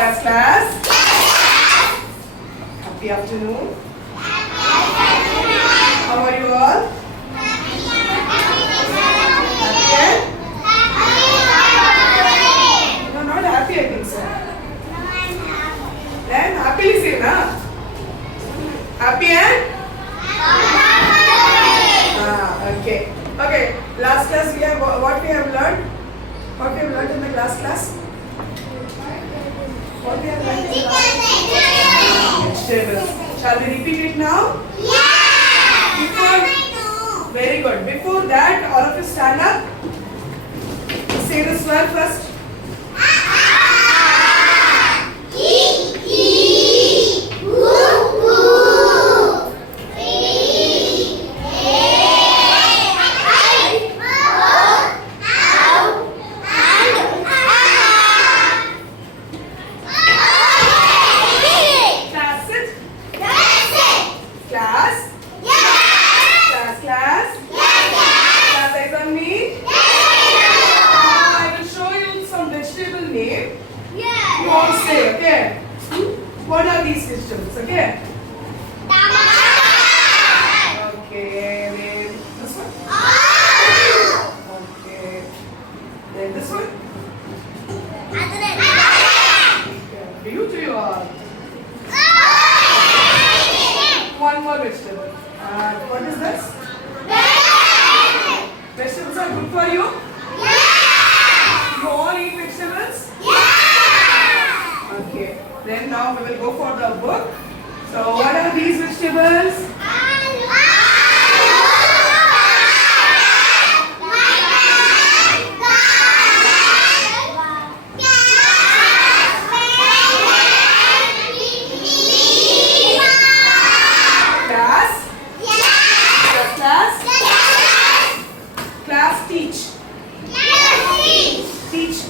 Class, class. Happy afternoon. How are you all? Happy? No, not happy, I think so. Then happily say na. Happy and? Okay. Okay. Last class we have what we have learned. What we have learned in the class? What we have learned in the class? Vegetables. Shall we repeat it now? Before, very good. Before that, all of you stand up. Say this word first. What are these vegetables? Okay. Okay. Then this one. Okay. Then this one. Okay. You all. One more vegetable. What is this? Vegetables are good for you? You all eat vegetables? Okay. Then now we will go for the book. So what are these vegetables? Class teach. Teach.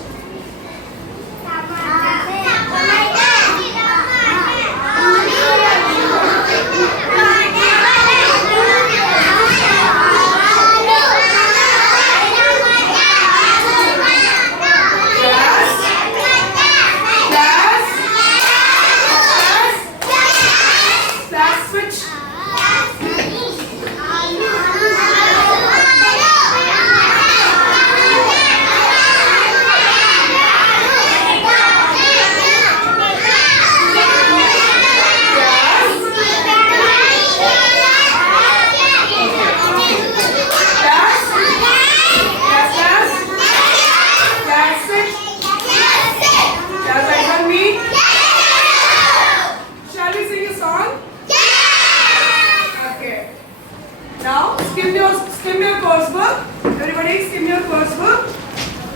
Skim your course book. Everybody skim your course book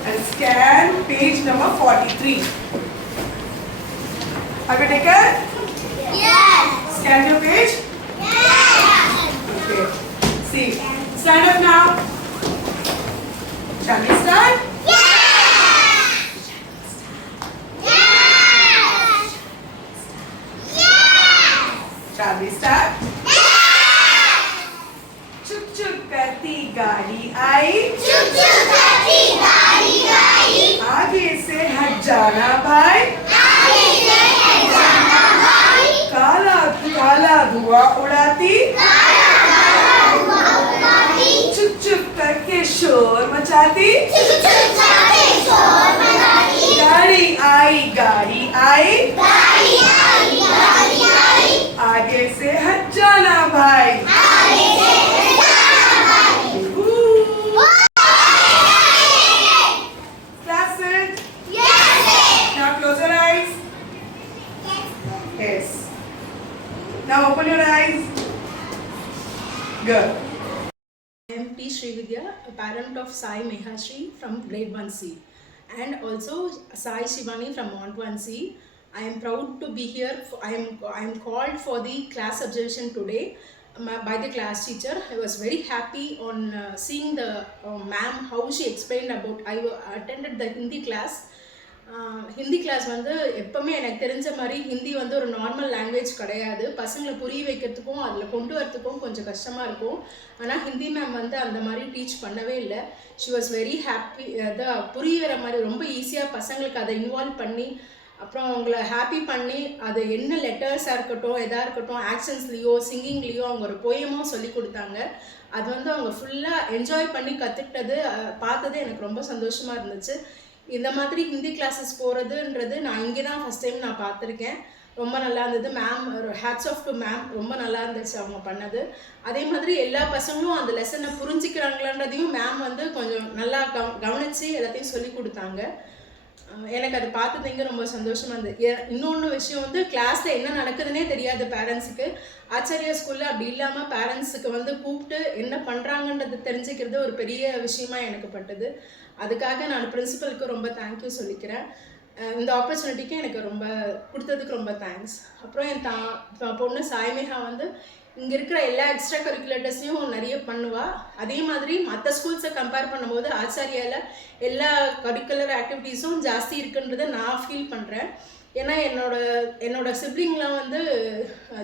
and scan page number 43. Have you taken? Yes. Scan your page? Yes. Okay. See. Stand up now. Shall we start? Yes. Yes. Yes. Shall we start? करती गाड़ी आई, चुप चुप करती गाड़ी आई, आगे से हट जाना भाई, आगे से हट जाना भाई, काला काला धुआं उड़ाती, काला काला धुआं उड़ाती, चुप चुप करके शोर मचाती, चुप चुप करके शोर मचाती, गाड़ी आई गाड़ी आई, गाड़ी आई गाड़ी आई, आगे से हट जाना भाई, आगे से Yes. Now open your eyes. Good. I am P. Srividya, a parent of Sai Mehashri from grade 1C and also Sai Shivani from Mont 1C. I am proud to be here. I am called for the class observation today by the class teacher. I was very happy on seeing the ma'am how she explained about. I attended the Hindi class. Hindi class வந்து எப்போவுமே எனக்கு தெரிஞ்ச மாதிரி ஹிந்தி வந்து ஒரு normal language கிடையாது. பசங்களை புரிய வைக்கிறதுக்கும் அதில் கொண்டு வரத்துக்கும் கொஞ்சம் கஷ்டமாக இருக்கும். ஆனால் ஹிந்தி மேம் வந்து அந்த மாதிரி டீச் பண்ணவே இல்லை. She was very happy. அதை புரிகிற மாதிரி ரொம்ப ஈஸியாக பசங்களுக்கு அதை இன்வால்வ் பண்ணி அப்புறம் அவங்கள ஹாப்பி பண்ணி அது என்ன லெட்டர்ஸாக இருக்கட்டும், எதாக இருக்கட்டும், ஆக்ஷன்ஸ்லேயோ சிங்கிங்லேயோ அவங்க ஒரு போயமும் சொல்லி கொடுத்தாங்க. அது வந்து அவங்க ஃபுல்லாக என்ஜாய் பண்ணி கற்றுக்கிட்டது பார்த்தது எனக்கு ரொம்ப சந்தோஷமாக இருந்துச்சு. இந்த மாதிரி ஹிந்தி கிளாஸஸ் போகிறதுன்றது நான் இங்கே தான் ஃபஸ்ட் டைம் நான் பார்த்துருக்கேன். ரொம்ப நல்லா இருந்தது. Ma'am hats off to ma'am, ரொம்ப நல்லா இருந்துச்சு அவங்க பண்ணது. அதே மாதிரி எல்லா பசங்களும் அந்த லெசனை புரிஞ்சுக்கிறாங்களான்றதையும் மேம் வந்து கொஞ்சம் நல்லா கவனித்து எல்லாத்தையும் சொல்லி கொடுத்தாங்க. எனக்கு அது பார்த்ததுங்க ரொம்ப சந்தோஷமாக இருந்தது. இன்னொன்று விஷயம் வந்து கிளாஸில் என்ன நடக்குதுன்னே தெரியாது பேரண்ட்ஸுக்கு. ஆச்சாரியா ஸ்கூலில் அப்படி இல்லாமல் பேரண்ட்ஸுக்கு வந்து கூப்பிட்டு என்ன பண்ணுறாங்கன்றது தெரிஞ்சுக்கிறது ஒரு பெரிய விஷயமா எனக்கு பட்டது. அதுக்காக நான் பிரின்சிபலுக்கு ரொம்ப தேங்க்யூ சொல்லிக்கிறேன். இந்த ஆப்பர்ச்சுனிட்டிக்கு எனக்கு ரொம்ப கொடுத்ததுக்கு ரொம்ப தேங்க்ஸ். அப்புறம் என் பொண்ணு சாய்மேகா வந்து இங்கே இருக்கிற எல்லா எக்ஸ்ட்ரா கரிக்குலேட்டர்ஸையும் நிறைய பண்ணுவாள். அதே மாதிரி மற்ற ஸ்கூல்ஸை கம்பேர் பண்ணும்போது ஆச்சாரியாவில் எல்லா கரிக்குலர் ஆக்டிவிட்டீஸும் ஜாஸ்தி இருக்குன்றதை நான் ஃபீல் பண்ணுறேன். ஏன்னா என்னோட சிப்ளிங்லாம் வந்து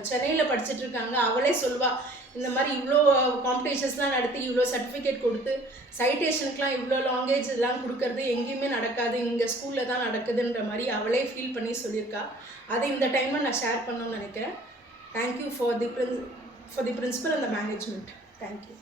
சென்னையில் படிச்சுட்டு இருக்காங்க. அவளே சொல்லுவாள், இந்த மாதிரி இவ்வளோ காம்படிஷன்ஸ்லாம் நடத்தி இவ்வளோ சர்டிஃபிகேட் கொடுத்து சைட்டேஷனுக்குலாம் இவ்வளோ லாங்குவேஜ் எல்லாம் கொடுக்கறது எங்கேயுமே நடக்காது, இங்கே ஸ்கூலில் தான் நடக்குதுன்ற மாதிரி அவளே ஃபீல் பண்ணி சொல்லியிருக்கா. அதை இந்த டைமில் நான் ஷேர் பண்ணணும்னு நினைக்கிறேன். Thank you for the principal and the management. Thank you.